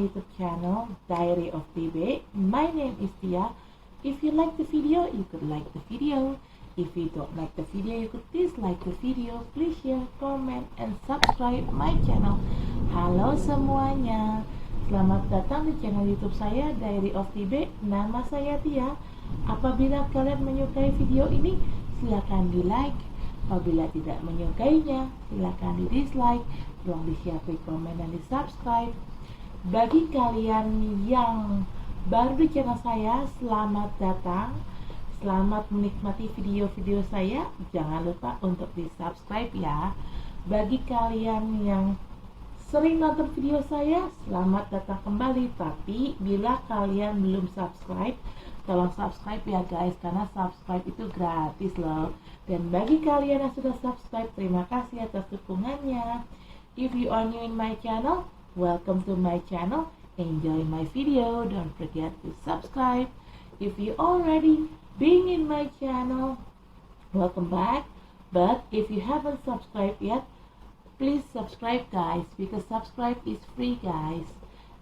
YouTube channel Diary of TB. My name is Tia. If you like the video, you could like the video. If you don't like the video, you could dislike the video. Please share, comment, and subscribe my channel. Halo semuanya, selamat datang di channel YouTube saya Diary of TB. Nama saya Tia. Apabila kalian menyukai video ini, silakan di like. Apabila tidak menyukainya, silakan di dislike. Tolong di share, komen, dan di subscribe. Bagi kalian yang baru di channel saya, selamat datang. Selamat menikmati video-video saya. Jangan lupa untuk di subscribe ya. Bagi kalian yang sering nonton video saya, selamat datang kembali. Tapi bila kalian belum subscribe, tolong subscribe ya guys, karena subscribe itu gratis loh. Dan bagi kalian yang sudah subscribe, terima kasih atas dukungannya. If you are new in my channel, welcome to my channel. Enjoy my video. Don't forget to subscribe. If you already been in my channel, welcome back. But if you haven't subscribed yet, please subscribe guys, because subscribe is free guys.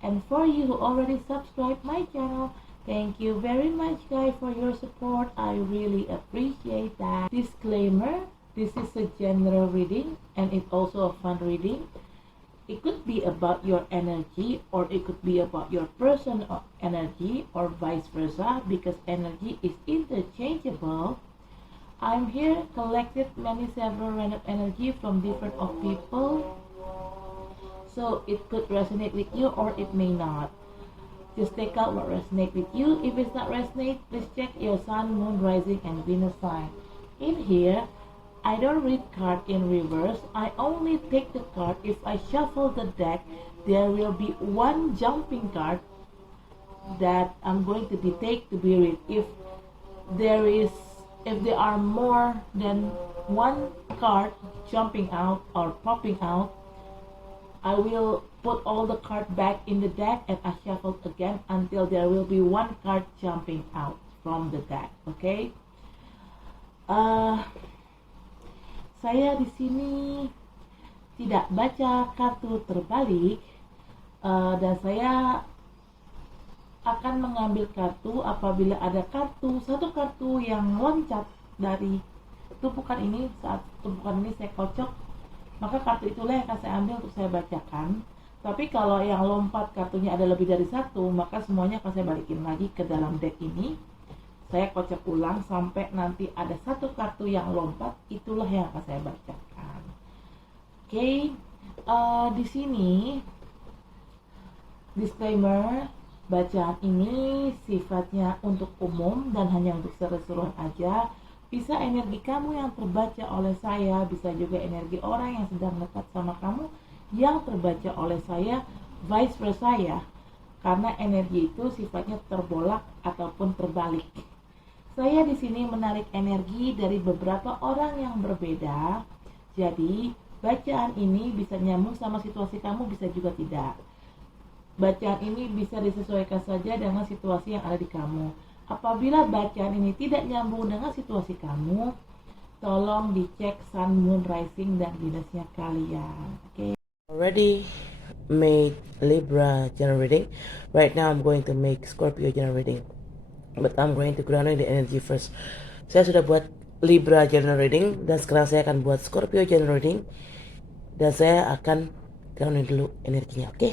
And for you who already subscribed my channel, thank you very much guys for your support. I really appreciate that. Disclaimer, this is a general reading and it's also a fun reading. It could be about your energy, or it could be about your personal energy, or vice versa, because energy is interchangeable. I'm here collected several random energy from different of people, so it could resonate with you or it may not. Just take out what resonates with you. If it's not resonate, please check your sun, moon, rising, and Venus sign. In here, I don't read card in reverse. I only take the card. If I shuffle the deck, there will be one jumping card that I'm going to take to be read. If there are more than one card jumping out or popping out, I will put all the card back in the deck and I shuffle again until there will be one card jumping out from the deck. Okay? Saya di sini tidak baca kartu terbalik, dan saya akan mengambil kartu apabila ada satu kartu yang loncat dari tumpukan ini. Saat tumpukan ini saya kocok, maka kartu itulah yang akan saya ambil untuk saya bacakan. Tapi kalau yang lompat kartunya ada lebih dari satu, maka semuanya akan saya balikin lagi ke dalam deck ini. Saya kocok ulang sampai nanti ada satu kartu yang lompat, itulah yang akan saya bacakan. Oke, di sini disclaimer, bacaan ini sifatnya untuk umum dan hanya untuk seru-seruan aja. Bisa energi kamu yang terbaca oleh saya, bisa juga energi orang yang sedang dekat sama kamu yang terbaca oleh saya, vice versa ya. Karena energi itu sifatnya terbolak ataupun terbalik. Saya di sini menarik energi dari beberapa orang yang berbeda. Jadi, bacaan ini bisa nyambung sama situasi kamu, bisa juga tidak. Bacaan ini bisa disesuaikan saja dengan situasi yang ada di kamu. Apabila bacaan ini tidak nyambung dengan situasi kamu, tolong dicek sun, moon, rising, dan Venusnya kalian. Oke. Already made Libra general reading. Right now I'm going to make Scorpio general reading, but I'm going to grounding the energy first. Saya sudah buat Libra general reading dan sekarang saya akan buat Scorpio general reading, dan saya akan grounding dulu energinya. Oke?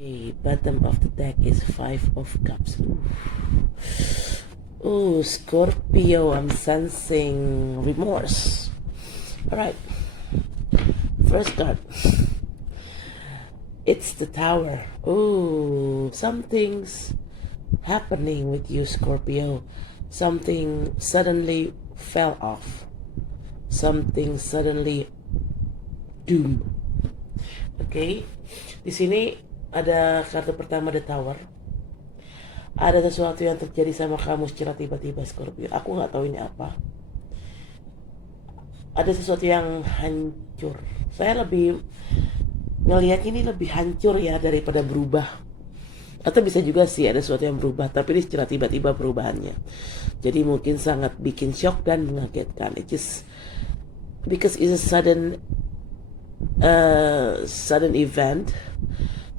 The bottom of the deck is 5 of Cups. Ooh, Scorpio, I'm sensing remorse. Alright, first card. It's the Tower. Ooh, something's happening with you, Scorpio. Something suddenly fell off. Something suddenly doom. Okay, di sini ada kartu pertama, The Tower. Ada sesuatu yang terjadi sama kamu secara tiba-tiba, Scorpio. Aku nggak tahu ini apa. Ada sesuatu yang hancur. Saya lebih ngelihat ini lebih hancur ya daripada berubah. Atau bisa juga sih ada sesuatu yang berubah, tapi ini secara tiba-tiba perubahannya. Jadi mungkin sangat bikin shock dan mengagetkan. It just because it's a sudden event,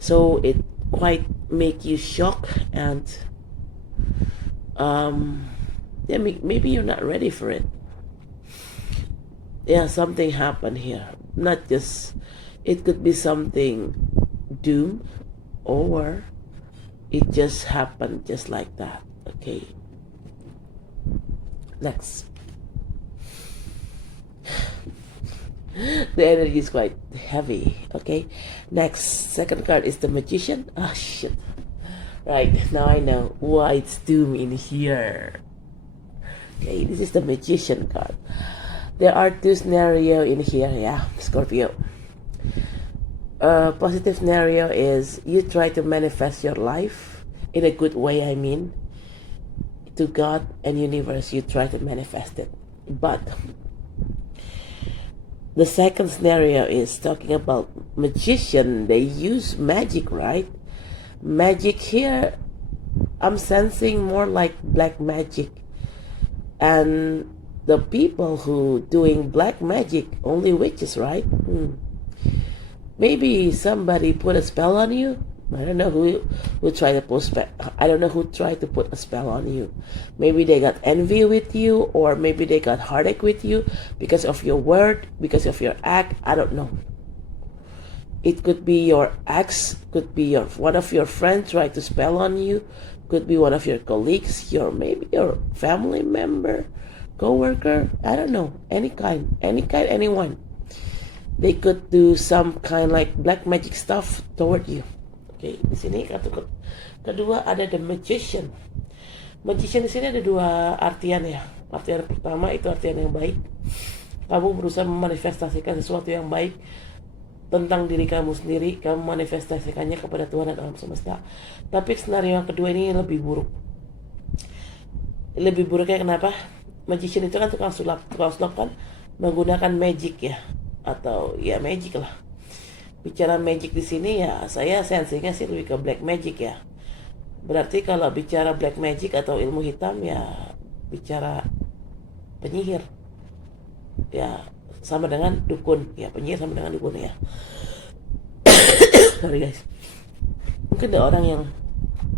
so it quite make you shock and yeah, maybe you're not ready for it. Yeah, something happened here. Not just, it could be something doom, or it just happened just like that. Okay. Next. The energy is quite heavy. Okay. Next. Second card is the Magician. Ah, shit. Right. Now I know why it's doom in here. Okay. This is the Magician card. There are two scenarios in here. Yeah, Scorpio. Positive scenario is you try to manifest your life in a good way. I mean, to God and universe, you try to manifest it. But the second scenario is talking about magician. They use magic, right? Magic here, I'm sensing more like black magic. And the people who doing black magic, only witches, right? Maybe somebody put a spell on you. I don't know who tried to put I don't know who tried to put a spell on you. Maybe they got envy with you, or maybe they got heartache with you because of your word, because of your act. I don't know. It could be your ex, could be one of your friends tried to spell on you, could be one of your colleagues, maybe your family member, co-worker. I don't know. Anyone. They could do some kind like black magic stuff toward you. Okay, di sini kartu kedua ada the Magician. Magician di sini ada dua artian ya. Artian pertama itu artian yang baik. Kamu berusaha memanifestasikan sesuatu yang baik tentang diri kamu sendiri. Kamu manifestasikannya kepada Tuhan dan alam semesta. Tapi skenario yang kedua ini lebih buruk. Lebih buruknya kenapa? Magician itu kan tukang sulap. Tukang sulap kan menggunakan magic ya, atau ya magic lah. Bicara magic di sini ya, saya sensingnya sih lebih ke black magic ya. Berarti kalau bicara black magic atau ilmu hitam ya bicara penyihir. Ya sama dengan dukun. Ya penyihir sama dengan dukun ya. Sorry guys. Mungkin ada orang yang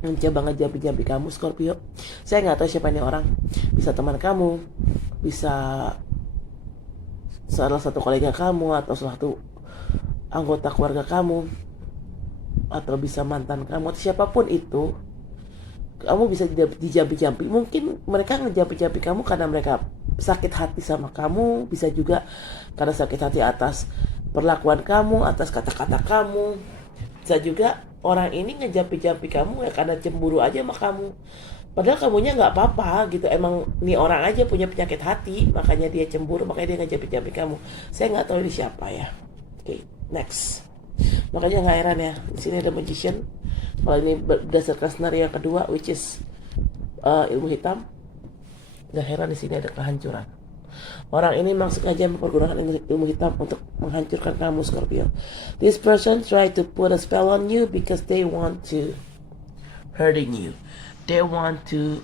mencoba ngejampi-jampi kamu, Scorpio. Saya nggak tahu siapa ini orang. Bisa teman kamu, bisa salah satu kolega kamu, atau salah satu anggota keluarga kamu, atau bisa mantan kamu, atau siapapun itu. Kamu bisa dijampi-jampi. Mungkin mereka ngejampi-jampi kamu karena mereka sakit hati sama kamu. Bisa juga karena sakit hati atas perlakuan kamu, atas kata-kata kamu. Bisa juga orang ini ngejampi-jampi kamu ya karena cemburu aja sama kamu. Padahal kamunya nggak apa-apa gitu. Emang nih orang aja punya penyakit hati, makanya dia cemburu, makanya dia ngejampi-jampi kamu. Saya nggak tahu ini siapa ya. Oke, next. Makanya nggak heran ya, di sini ada Magician. Kalau ini berdasarkan skenario yang kedua, which is ilmu hitam, nggak heran di sini ada kehancuran. Orang ini memang sengaja mempergunakan ilmu hitam untuk menghancurkan kamu, Scorpio. This person try to put a spell on you because they want to hurting you. They want to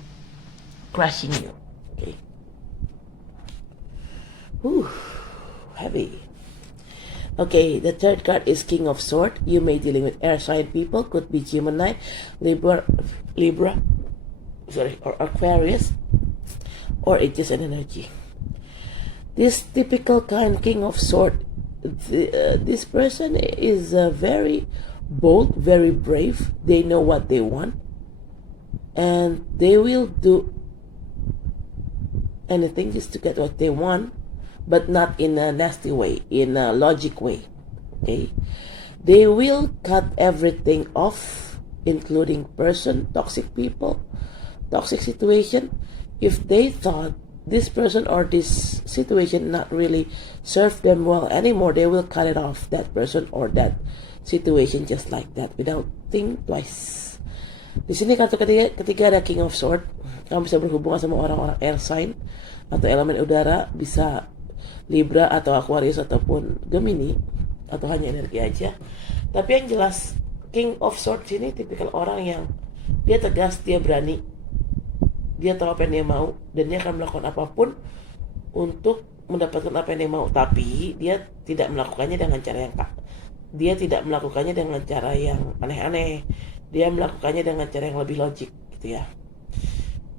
crushing you. Okay. Heavy. Okay, the third card is King of Swords. You may dealing with air sign people, could be Gemini, Libra, or Aquarius, or it's just an energy. This typical kind King of Swords, this person is very bold, very brave. They know what they want, and they will do anything just to get what they want, but not in a nasty way, in a logic way. Okay, they will cut everything off, including person, toxic people, toxic situation. If they thought this person or this situation not really serve them well anymore, they will cut it off, that person or that situation, just like that, without think twice. Di sini kartu ketiga ada King of Swords. Kamu bisa berhubungan sama orang-orang air sign atau elemen udara, bisa Libra atau Aquarius ataupun Gemini, atau hanya energi aja. Tapi yang jelas King of Swords ini tipikal orang yang dia tegas, dia berani, dia tahu apa yang dia mau, dan dia akan melakukan apapun untuk mendapatkan apa yang dia mau. Tapi dia tidak melakukannya dengan cara yang aneh-aneh. Dia melakukannya dengan cara yang lebih logik gitu ya.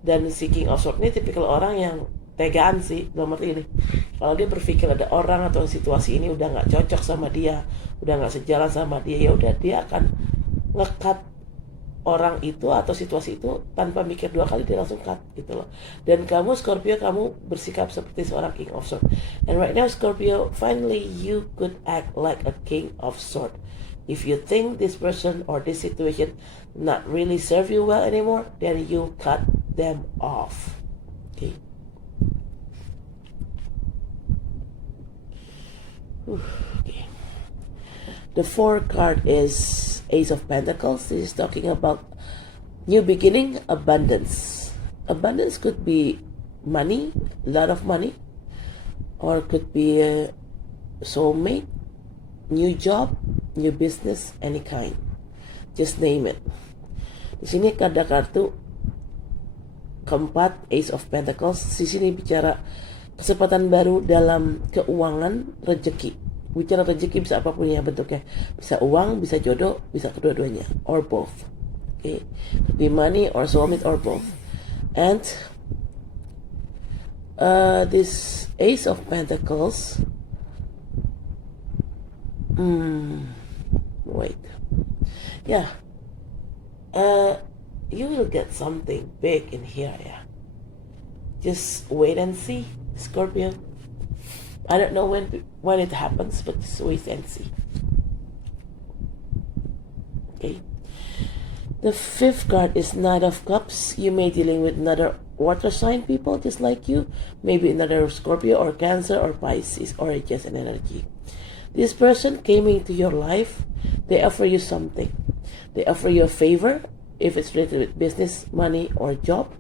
Dan si King of Swords ini tipikal orang yang tegaan sih, dalam arti ini, kalau dia berpikir ada orang atau situasi ini udah nggak cocok sama dia, udah nggak sejalan sama dia, ya udah dia akan nge-cut orang itu atau situasi itu tanpa mikir dua kali, dia langsung cut gitu loh. Dan kamu Scorpio, kamu bersikap seperti seorang King of Swords. And right now Scorpio, finally you could act like a King of Swords. If you think this person or this situation not really serve you well anymore, then you cut them off. Okay. Okay. The fourth card is Ace of Pentacles. This is talking about new beginning, abundance. Abundance could be money, a lot of money, or could be a soulmate, new job, new business, any kind. Just name it. Di sini ada kartu keempat, Ace of Pentacles. Di sini bicara kesempatan baru dalam keuangan, rezeki. Bicara rezeki bisa apapun ya bentuknya. Bisa uang, bisa jodoh, bisa kedua-duanya. Or both. Okay. Could be money or soulmate or both. And this Ace of Pentacles. Wait. Yeah. You will get something big in here, yeah. Just wait and see, Scorpio. I don't know when it happens, but just wait and see. Okay. The fifth card is Knight of Cups. You may be dealing with another water sign people just like you. Maybe another Scorpio or Cancer or Pisces or just an energy. This person came into your life. They offer you something. They offer you a favor if it's related with business, money, or job.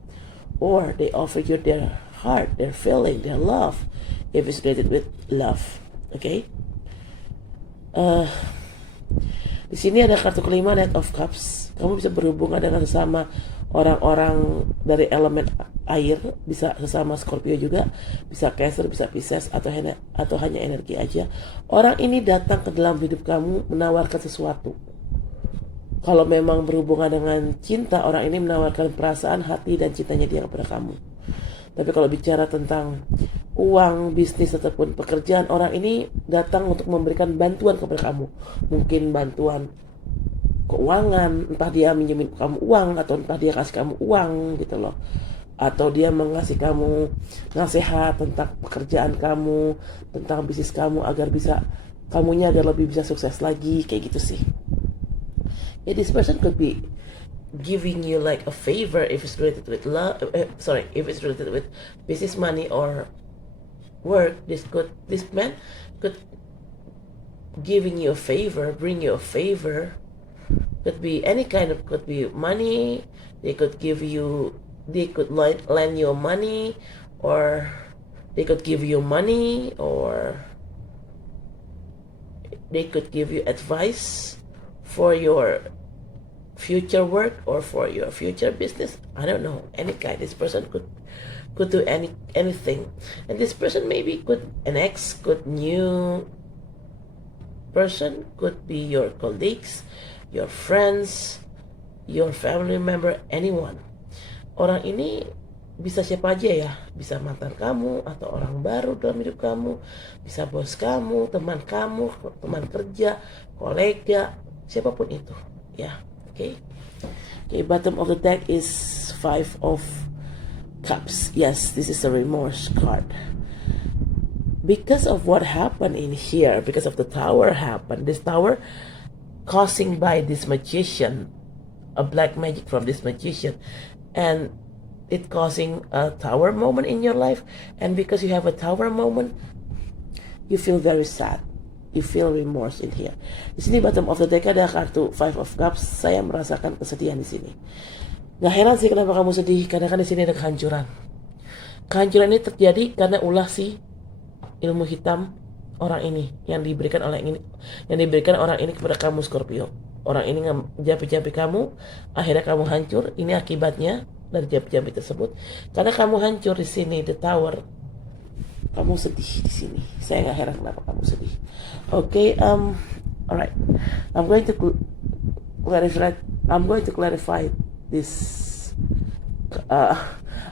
Or they offer you their heart, their feeling, their love if it's related with love. Okay? Di sini ada kartu kelima, Knight of Cups. Kamu bisa berhubungan dengan sesama orang-orang dari elemen air, bisa sesama Scorpio juga, bisa Cancer, bisa Pisces, atau hanya energi aja. Orang ini datang ke dalam hidup kamu menawarkan sesuatu. Kalau memang berhubungan dengan cinta, orang ini menawarkan perasaan, hati, dan cintanya dia kepada kamu. Tapi kalau bicara tentang uang, bisnis, ataupun pekerjaan, orang ini datang untuk memberikan bantuan kepada kamu. Mungkin bantuan keuangan, entah dia minjemin kamu uang, atau entah dia kasih kamu uang gitu loh. Atau dia mengasih kamu nasihat tentang pekerjaan kamu, tentang bisnis kamu, agar lebih bisa sukses lagi, kayak gitu sih. Yeah, this person could be giving you like a favor if it's related with if it's related with business, money, or work. This man could giving you a favor, bring you a favor. Could be any kind of, could be money. They could lend you money, or they could give you money, or they could give you advice for your future work or for your future business. I don't know, any kind. This person could do anything, and this person maybe an ex, new person, could be your colleagues, your friends, your family member, anyone. Orang ini bisa siapa aja ya, bisa mantan kamu atau orang baru dalam hidup kamu, bisa bos kamu, teman kerja, kolega, siapapun itu ya. Okay, bottom of the deck is Five of Cups. Yes, this is a remorse card. Because of what happened in here, because of the tower happened, this tower causing by this magician, a black magic from this magician, and it causing a tower moment in your life. And because you have a tower moment, you feel very sad. You feel remorse in here. Di sini bottom of the deck ada kartu Five of Cups. Saya merasakan kesedihan di sini. Gak heran sih kenapa kamu sedih, karena kan di sini ada kehancuran. Kehancuran ini terjadi karena ulah si ilmu hitam orang ini yang diberikan orang ini kepada kamu Scorpio. orang ini jampi-jampi kamu, akhirnya kamu hancur. Ini akibatnya dari jampi-jampi tersebut. Karena kamu hancur di sini, the tower. Kamu sedih di sini. Saya nggak heran kenapa kamu sedih. Oke, alright. I'm going to clarify. I'm going to clarify this.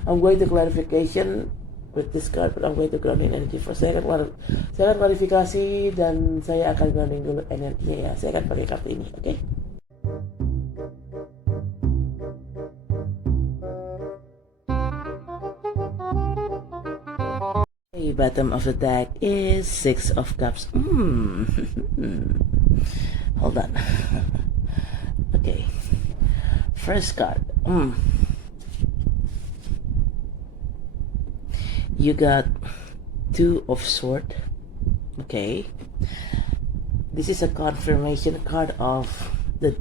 I'm going to clarification with this card, but I'm going to grounding energy first. Saya akan klarifikasi dan saya akan grounding dulu energinya ya. Saya akan pakai kartu ini, oke? Okay, bottom of the deck is Six of Cups. Hold on. Okay. First card. You got Two of Swords. Okay. This is a confirmation card of the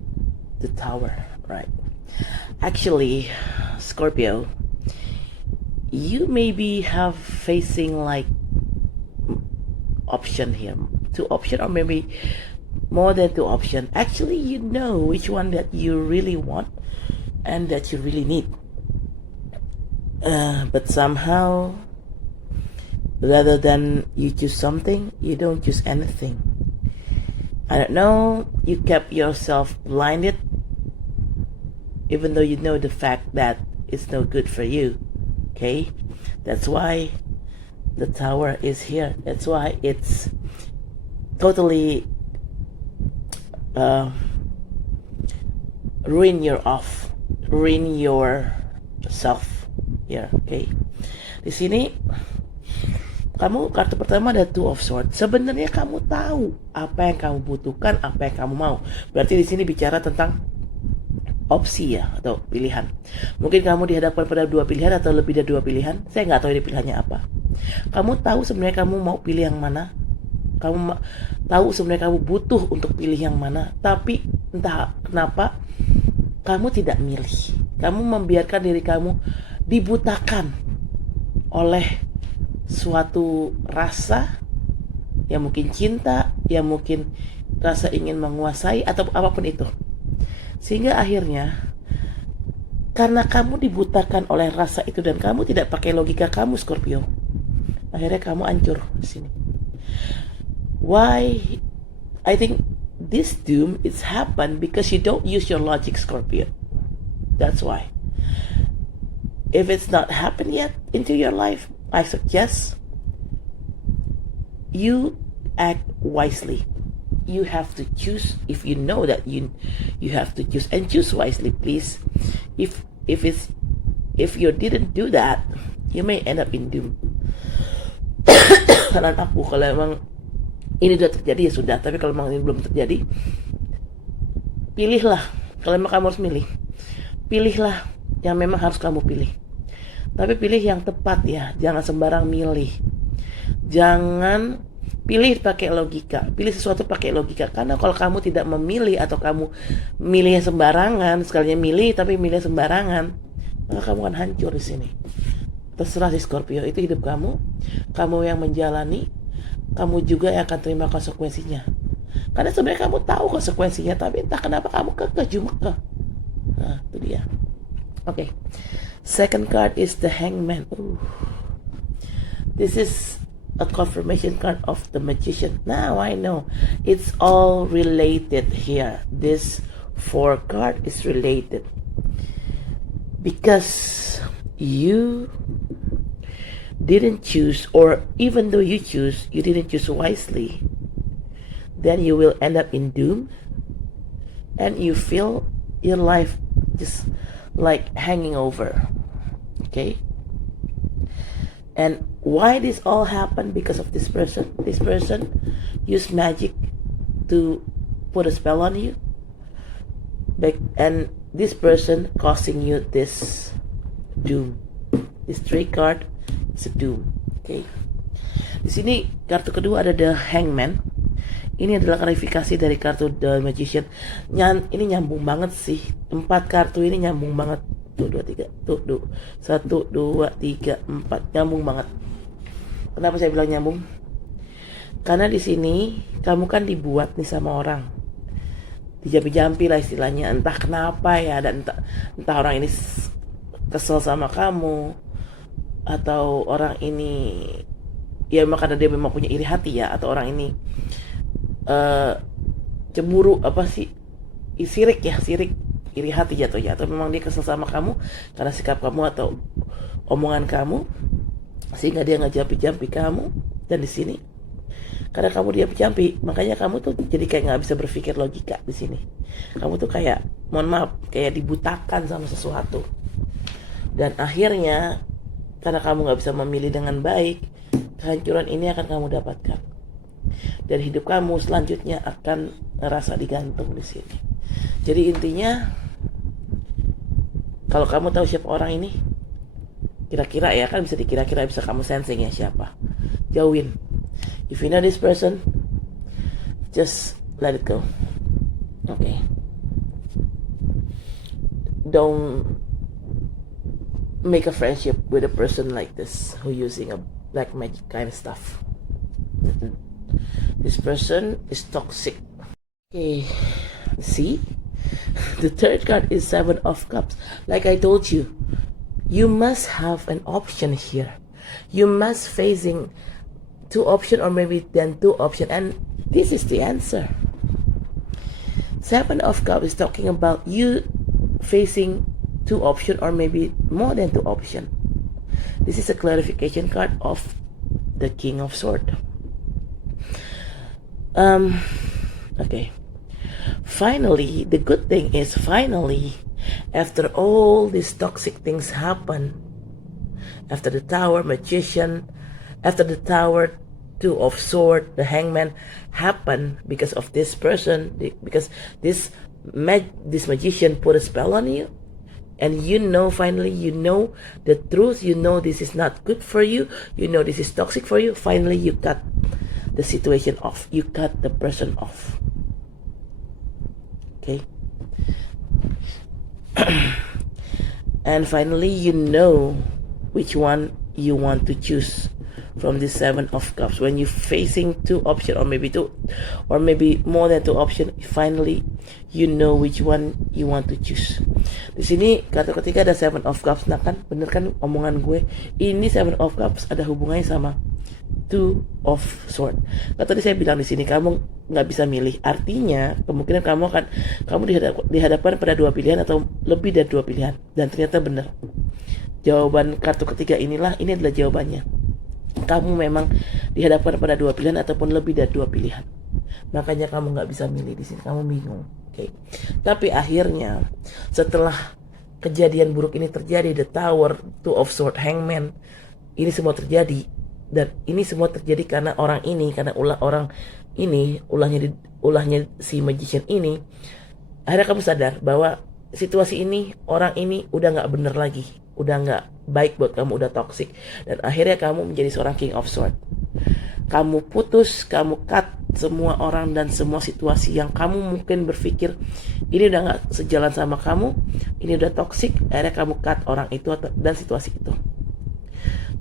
Tower, right? Actually, Scorpio, you maybe have facing like option here, two option, or maybe more than two option. Actually, you know which one that you really want and that you really need. But somehow, rather than you choose something, you don't choose anything. I don't know, you kept yourself blinded, even though you know the fact that it's no good for you. Okay, that's why the Tower is here. That's why it's totally ruin yourself here. Okay, di sini kamu kartu pertama ada Two of Swords. Sebenarnya kamu tahu apa yang kamu butuhkan, apa yang kamu mau. Berarti di sini bicara tentang opsi ya, atau pilihan. Mungkin kamu dihadapkan pada dua pilihan atau lebih dari dua pilihan. Saya nggak tahu ini pilihannya apa. Kamu tahu sebenarnya kamu mau pilih yang mana. Kamu tahu sebenarnya kamu butuh untuk pilih yang mana. Tapi entah kenapa kamu tidak milih. Kamu membiarkan diri kamu dibutakan oleh suatu rasa, yang mungkin cinta, yang mungkin rasa ingin menguasai, atau apapun itu. Sehingga akhirnya, karena kamu dibutakan oleh rasa itu dan kamu tidak pakai logika kamu, Scorpio, akhirnya kamu hancur di sini. Why? I think this doom is happen because you don't use your logic, Scorpio. That's why. If it's not happened yet into your life, I suggest you act wisely. You have to choose. If you know that you have to choose, and choose wisely, please. If you didn't do that, you may end up in doom. Karena aku, kalau emang ini sudah terjadi ya sudah. Tapi kalau memang ini belum terjadi, pilihlah. Kalau memang kamu harus milih, pilihlah yang memang harus kamu pilih. Tapi pilih yang tepat ya, jangan sembarang milih. Jangan pilih pakai logika, pilih sesuatu pakai logika. Karena kalau kamu tidak memilih atau kamu milih sembarangan, sekalinya milih tapi milih sembarangan, maka kamu akan hancur di sini. Terserah si Scorpio, itu hidup kamu. Kamu yang menjalani, kamu juga yang akan terima konsekuensinya. Karena sebenarnya kamu tahu konsekuensinya, tapi entah kenapa kamu kekeh Jumekeh. Nah, itu dia. Okay. Second card is the Hangman. Ooh. This is a confirmation card of the Magician. Now I know it's all related here. This 4 card is related because you didn't choose, or even though you choose, you didn't choose wisely. Then you will end up in doom, and you feel your life just like hanging over. Okay, and why this all happened? Because of this person. This person used magic to put a spell on you, and this person causing you this doom. This 3 card is a doom. Okay, di sini kartu kedua ada the Hangman. Ini adalah klarifikasi dari kartu The Magician. Ini nyambung banget sih. 4 kartu ini nyambung banget. Tuh 2, 3. Tuh 1, 2, 3, 4. Nyambung banget. Kenapa saya bilang nyambung? Karena di sini kamu kan dibuat nih sama orang. dijampi-jampi lah istilahnya, entah kenapa ya, dan entah orang ini kesel sama kamu, atau orang ini ya memang karena dia memang punya iri hati ya, atau orang ini cemburu sirik iri hati jatuhnya, atau memang dia kesel sama kamu karena sikap kamu atau omongan kamu sehingga dia ngejampi-jampi kamu. Dan di sini karena kamu dia jampi, makanya kamu tuh jadi kayak nggak bisa berpikir logika di sini. Kamu tuh kayak, mohon maaf, kayak dibutakan sama sesuatu. Dan akhirnya karena kamu nggak bisa memilih dengan baik, kehancuran ini akan kamu dapatkan. Dan hidup kamu selanjutnya akan ngerasa digantung di sini. Jadi intinya, kalau kamu tahu siapa orang ini, kira-kira ya kan bisa dikira-kira, bisa kamu sensing ya siapa. Jauhin. If you know this person, just let it go. Okay. Don't make a friendship with a person like this who using a black magic kind of stuff. This person is toxic. Okay. See? The third card is Seven of Cups. Like I told you, you must have an option here. You must facing two option or maybe then two option, and this is the answer. Seven of Cups is talking about you facing two option or maybe more than two option. This is a clarification card of the King of Swords. Okay. Finally, the good thing is finally, after all these toxic things happen, after the Tower, Magician, after the Tower, Two of Swords, the Hangman happen because of this person, because this magician put a spell on you, and finally you know the truth, this is not good for you, this is toxic for you. Finally you cut the situation off, you cut the person off. Okay. And finally you know which one you want to choose from the Seven of Cups. When you're facing two options or maybe more than two options, finally you know which one you want to choose. Di sini kartu ketiga ada Seven of Cups. Nah kan bener kan omongan gue, ini Seven of Cups ada hubungannya sama Two of Swords. Nah, tadi saya bilang di sini kamu nggak bisa milih. Artinya kemungkinan kamu dihadapkan pada dua pilihan atau lebih dari dua pilihan. Dan ternyata benar. Jawaban kartu ketiga ini adalah jawabannya. Kamu memang dihadapkan pada dua pilihan ataupun lebih dari dua pilihan. Makanya kamu nggak bisa milih di sini. Kamu bingung. Oke. Tapi akhirnya setelah kejadian buruk ini terjadi, the Tower, Two of Swords, Hangman, ini semua terjadi. Dan ini semua terjadi karena ulahnya si magician ini. Akhirnya kamu sadar bahwa situasi ini, orang ini udah nggak bener lagi, udah nggak baik buat kamu, udah toxic. Dan akhirnya kamu menjadi seorang King of Swords. Kamu putus, kamu cut semua orang dan semua situasi yang kamu mungkin berpikir ini udah nggak sejalan sama kamu, ini udah toxic. Akhirnya kamu cut orang itu dan situasi itu.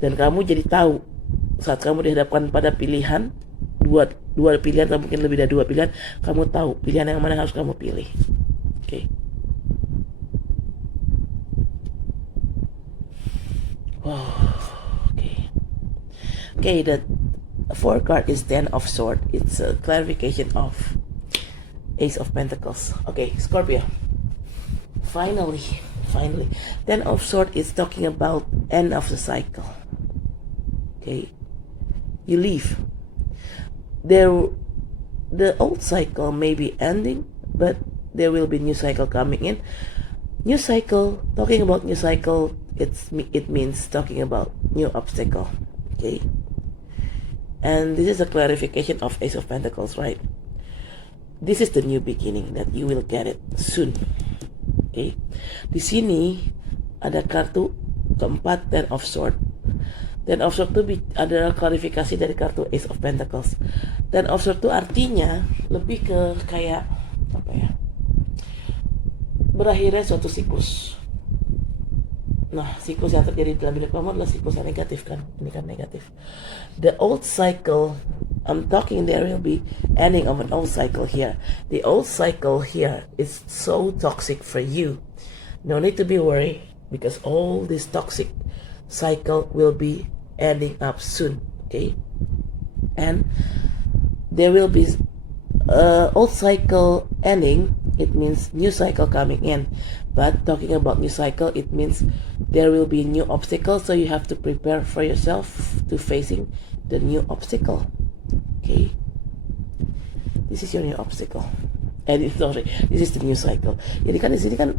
Dan kamu jadi tahu saat kamu dihadapkan pada pilihan, dua pilihan atau mungkin lebih dari dua pilihan, kamu tahu pilihan yang mana harus kamu pilih. Oke. Wow. Okay, the fourth card is Ten of Swords. It's a clarification of Ace of Pentacles. Okay, Scorpio. Finally, Ten of Swords is talking about end of the cycle. Okay, you leave. The old cycle may be ending, but there will be new cycle coming in. New cycle, talking about new cycle, it means talking about new obstacle. Okay, and this is a clarification of Ace of Pentacles, right? This is the new beginning that you will get it soon. Okay, di sini ada kartu keempat, Ten of Swords. Ten of Swords itu adalah klarifikasi dari kartu Ace of Pentacles. Ten of Swords itu artinya lebih ke kayak apa ya? Berakhirnya suatu siklus. Nah, siklus yang terjadi dalam hidup kamu adalah siklus yang negatif kan? Ini kan negatif. The old cycle I'm talking there will be ending of an old cycle here. The old cycle here is so toxic for you. No need to be worried because all this toxic cycle will be ending up soon. Okay, and there will be old cycle ending. It means new cycle coming in. But talking about new cycle, it means there will be new obstacles, so you have to prepare for yourself to facing the new obstacle. Okay, this is your new obstacle, and sorry, this is the new cycle. Jadi kan di sini kan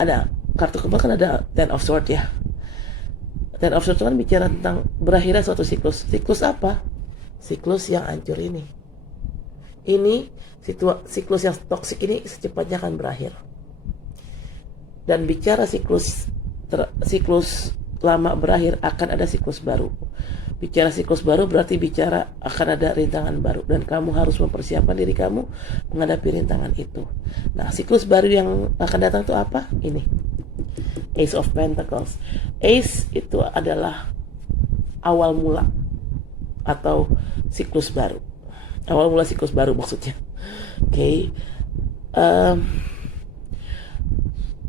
ada kartu kebal, kan ada Ten of Swords ya. Ten of Swords kan bicara tentang berakhirnya suatu siklus. Siklus apa? Siklus yang hancur ini. Ini siklus yang toksik ini secepatnya akan berakhir. Dan bicara siklus lama berakhir, akan ada siklus baru. Bicara siklus baru berarti bicara akan ada rintangan baru, dan kamu harus mempersiapkan diri kamu menghadapi rintangan itu. Nah, siklus baru yang akan datang itu apa? Ini Ace of Pentacles. Ace itu adalah awal mula atau siklus baru. Awal mula siklus baru maksudnya. Okay.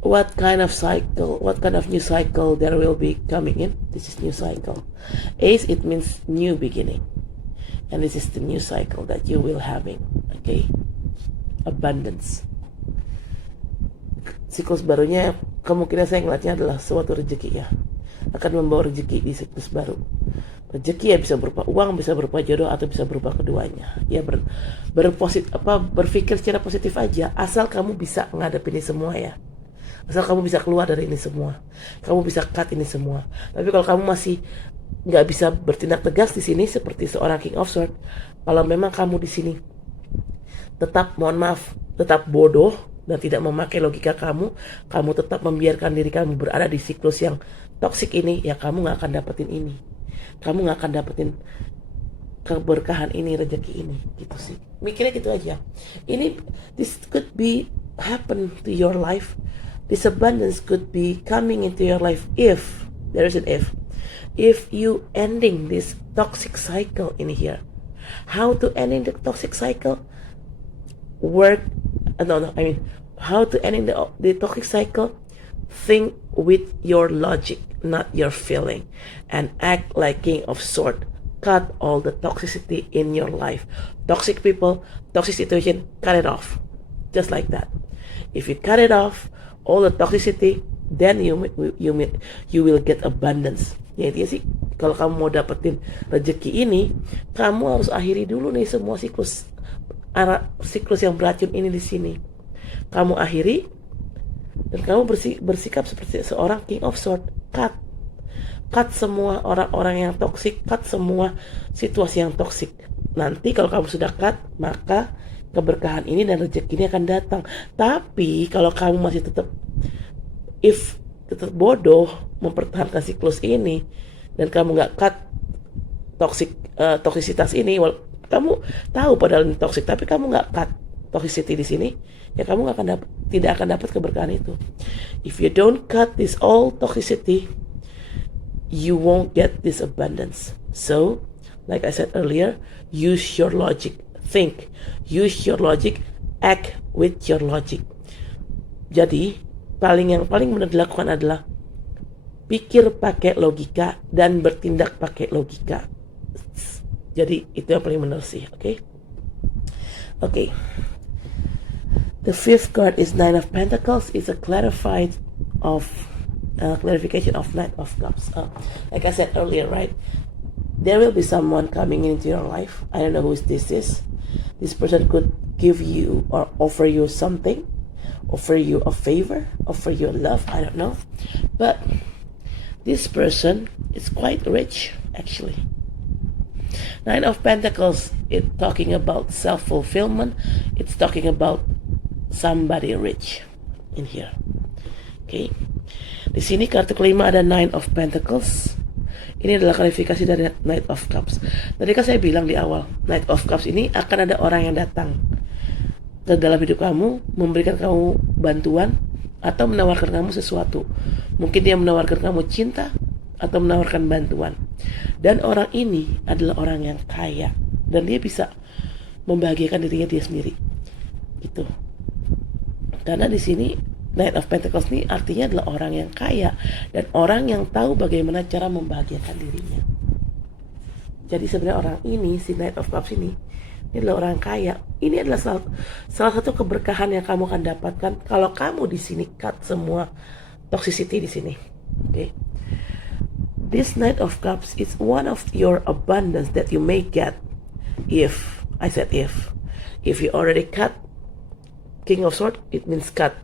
What kind of cycle, what kind of new cycle there will be coming in? This is new cycle. Ace, it means new beginning. And this is the new cycle that you will having. Okay. Abundance. Siklus barunya kemungkinan saya ngeliatnya adalah suatu rezeki ya. Akan membawa rezeki di siklus baru. Rezeki ya bisa berupa uang, bisa berupa jodoh, atau bisa berupa keduanya. Ya berpikir secara positif aja, asal kamu bisa menghadapi ini semua ya. Asal kamu bisa keluar dari ini semua, kamu bisa cut ini semua. Tapi kalau kamu masih nggak bisa bertindak tegas di sini seperti seorang King of Swords, kalau memang kamu di sini tetap, mohon maaf, tetap bodoh dan tidak memakai logika kamu tetap membiarkan diri kamu berada di siklus yang toksik ini, ya kamu nggak akan dapetin ini. Kamu nggak akan dapetin keberkahan ini, rezeki ini, gitu sih. Mikirnya gitu aja. This could be happen to your life. This abundance could be coming into your life if, there is an if you ending this toxic cycle in here. How to ending the toxic cycle? How to ending the toxic cycle? Think with your logic, not your feeling, and act like King of Swords. Cut all the toxicity in your life. Toxic people, toxic situation, cut it off. Just like that. If you cut it off, all the toxicity, then you will get abundance. Ya intinya sih, kalau kamu mau dapetin rezeki ini, kamu harus akhiri dulu nih semua siklus yang beracun ini di sini. Kamu akhiri, dan kamu bersikap seperti seorang King of Swords. Cut semua orang-orang yang toksik, cut semua situasi yang toksik. Nanti kalau kamu sudah cut, maka keberkahan ini dan rezeki ini akan datang. Tapi kalau kamu masih tetap bodoh mempertahankan siklus ini, dan kamu nggak cut toksisitas ini, kamu tahu padahal ini toksik, tapi kamu nggak cut toxicity di sini, ya kamu tidak akan dapat keberkahan itu. If you don't cut this all toxicity, you won't get this abundance. So, like I said earlier, use your logic. Think, use your logic, act with your logic. Jadi, yang paling benar dilakukan adalah pikir pakai logika dan bertindak pakai logika. Jadi, itu yang paling benar sih, oke? Okay. The fifth card is Nine of Pentacles. It's a clarification of Knight of Cups. Like I said earlier, right? There will be someone coming into your life. I don't know who this is. This person could give you or offer you something, offer you a favor, offer you love, I don't know. But this person is quite rich, actually. Nine of Pentacles, it's talking about self-fulfillment. It's talking about somebody rich in here. Okay. Di sini kartu kelima ada Nine of Pentacles. Ini adalah klarifikasi dari Knight of Cups. Tadi kan saya bilang di awal, Knight of Cups ini akan ada orang yang datang ke dalam hidup kamu, memberikan kamu bantuan, atau menawarkan kamu sesuatu. Mungkin dia menawarkan kamu cinta, atau menawarkan bantuan. Dan orang ini adalah orang yang kaya dan dia bisa membahagiakan dirinya dia sendiri. Gitu. Karena di sini Knight of Pentacles ini artinya adalah orang yang kaya dan orang yang tahu bagaimana cara membahagiakan dirinya. Jadi sebenarnya orang ini, si Knight of Cups ini adalah orang kaya. Ini adalah salah satu keberkahan yang kamu akan dapatkan kalau kamu di sini cut semua toxicity di sini. Okay. This Knight of Cups is one of your abundance that you may get if you already cut King of Swords, it means cut.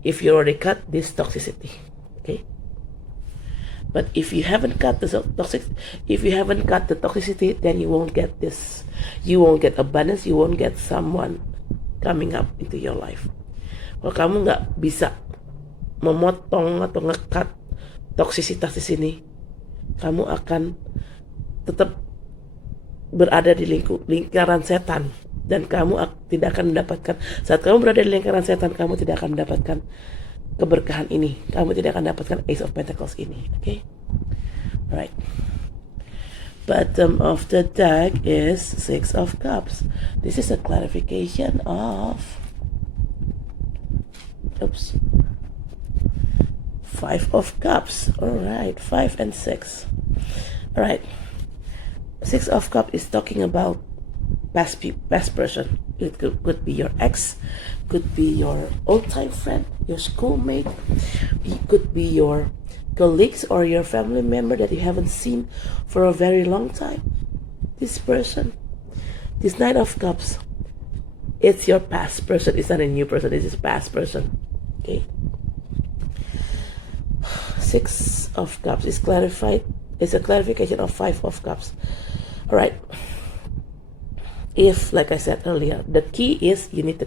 If you already cut this toxicity, okay. But if you haven't cut the toxicity, then you won't get this. You won't get abundance. You won't get someone coming up into your life. Kalau kamu nggak bisa memotong atau ngekat toksisitas di sini, kamu akan tetap berada di lingkaran setan. Dan kamu tidak akan mendapatkan, saat kamu berada di lingkaran setan, kamu tidak akan mendapatkan keberkahan ini. Kamu tidak akan mendapatkan Ace of Pentacles ini. Okay? Right. Bottom of the deck is Six of Cups. This is a clarification of Five of Cups. Alright, 5 and 6. Alright. Six of Cups is talking about past person. It could be your ex, could be your old-time friend, your schoolmate, it could be your colleagues or your family member that you haven't seen for a very long time. This person, this Knight of Cups, it's your past person. It's not a new person, this is past person. Okay. Six of Cups is clarified. It's a clarification of Five of Cups. All right. If, like I said earlier, the key is you need to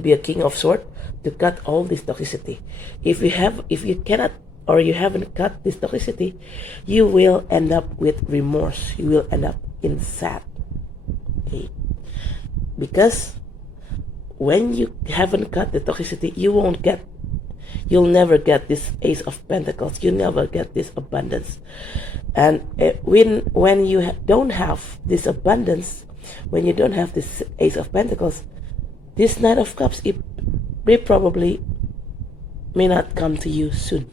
be a King of Swords to cut all this toxicity. If you cannot or you haven't cut this toxicity, you will end up with remorse. You will end up in sad. Okay? Because when you haven't cut the toxicity, you'll never get this Ace of Pentacles. You'll never get this abundance. And when you don't have this abundance, when you don't have this Ace of Pentacles, this Knight of Cups, it probably may not come to you soon.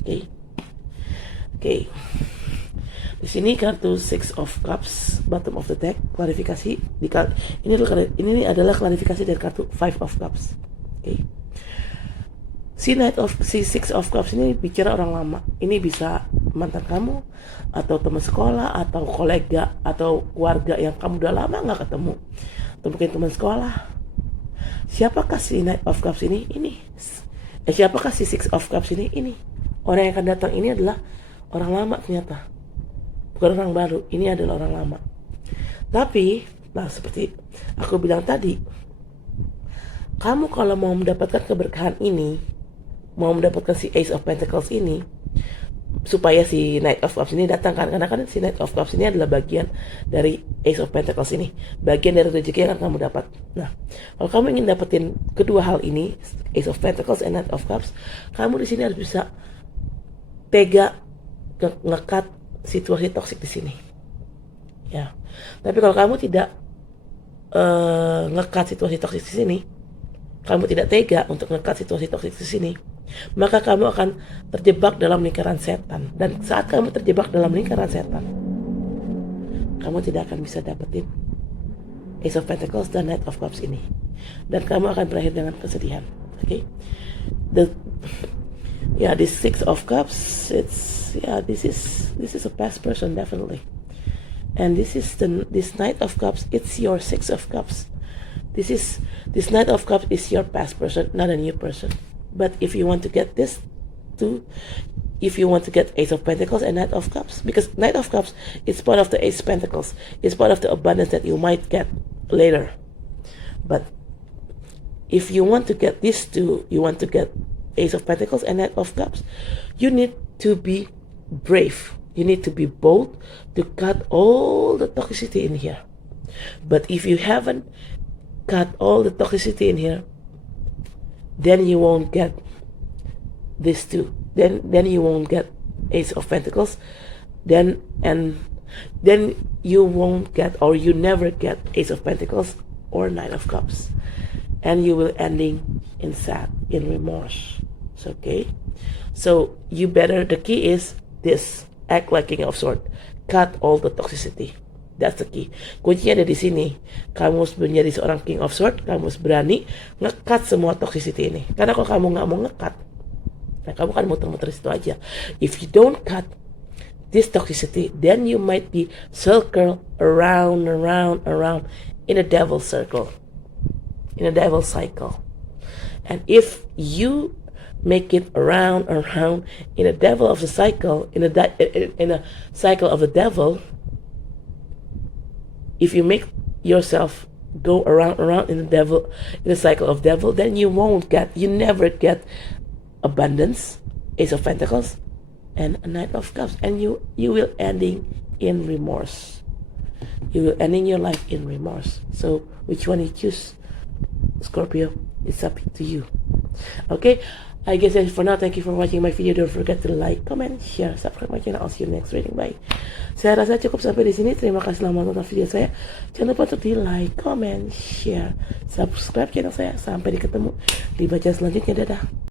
Okay. Di sini kartu Six of Cups, bottom of the deck, klarifikasi. Ini adalah klarifikasi dari kartu Five of Cups. Okay. Si Six of Cups ini bicara orang lama. Ini bisa mantan kamu, atau teman sekolah, atau kolega, atau keluarga yang kamu udah lama nggak ketemu, atau mungkin teman sekolah. Siapakah si Knight of Cups ini? Siapakah si Six of Cups ini? Orang yang akan datang ini adalah orang lama ternyata, bukan orang baru. Ini adalah orang lama. Tapi, seperti aku bilang tadi, kamu kalau mau mendapatkan keberkahan ini, mau mendapatkan si Ace of Pentacles ini, supaya si Knight of Cups ini datang kan, karena kan si Knight of Cups ini adalah bagian dari Ace of Pentacles ini, bagian dari rezeki yang akan kamu dapat. Nah, kalau kamu ingin dapetin kedua hal ini, Ace of Pentacles and Knight of Cups, kamu di sini harus bisa tega ngekat situasi toksik di sini. Ya, tapi kalau kamu tidak ngekat situasi toksik di sini, kamu tidak tega untuk ngekat situasi toksik di sini, maka kamu akan terjebak dalam lingkaran setan. Dan saat kamu terjebak dalam lingkaran setan, kamu tidak akan bisa dapetin Ace of Pentacles dan Knight of Cups ini, dan kamu akan berakhir dengan kesedihan. Okay, this Six of Cups, this is a past person definitely, and this Knight of Cups, it's your Six of Cups. This Knight of Cups is your past person, not a new person. But if you want to get this too, if you want to get Ace of Pentacles and Knight of Cups, because Knight of Cups is part of the Ace of Pentacles, it's part of the abundance that you might get later. But if you want to get this too, you want to get Ace of Pentacles and Knight of Cups, you need to be brave. You need to be bold to cut all the toxicity in here. But if you haven't cut all the toxicity in here, then you won't get these two. Then you won't get Ace of Pentacles. Then you won't get, or you never get, Ace of Pentacles or Knight of Cups, and you will ending in sad, in remorse. So, okay, so you better, the key is this: act like King of Swords, cut all the toxicity. That's the key. Kuncinya ada di sini. Kamu harus menjadi seorang King of Swords. Kamu harus berani nge-cut semua toxicity ini. Karena kalau kamu nggak mau nge-cut, nah kamu kan muter-muter situ aja. If you don't cut this toxicity, then you might be circle around in a devil circle, in a devil cycle. And if you make it around in a devil of the cycle, in a cycle of the devil, if you make yourself go around in the cycle of devil, then you never get abundance, Ace of Pentacles, and a Knight of Cups, and you will ending in remorse. You will ending your life in remorse. So which one you choose, Scorpio? It's up to you. Okay, I guess that's for now. Thank you for watching my video. Don't forget to like, comment, share, subscribe my channel. I'll see you next reading. Bye. Saya rasa cukup sampai di sini. Terima kasih telah menonton video saya. Jangan lupa untuk di like, comment, share, subscribe channel saya. Sampai ketemu di bacaan selanjutnya. Dadah.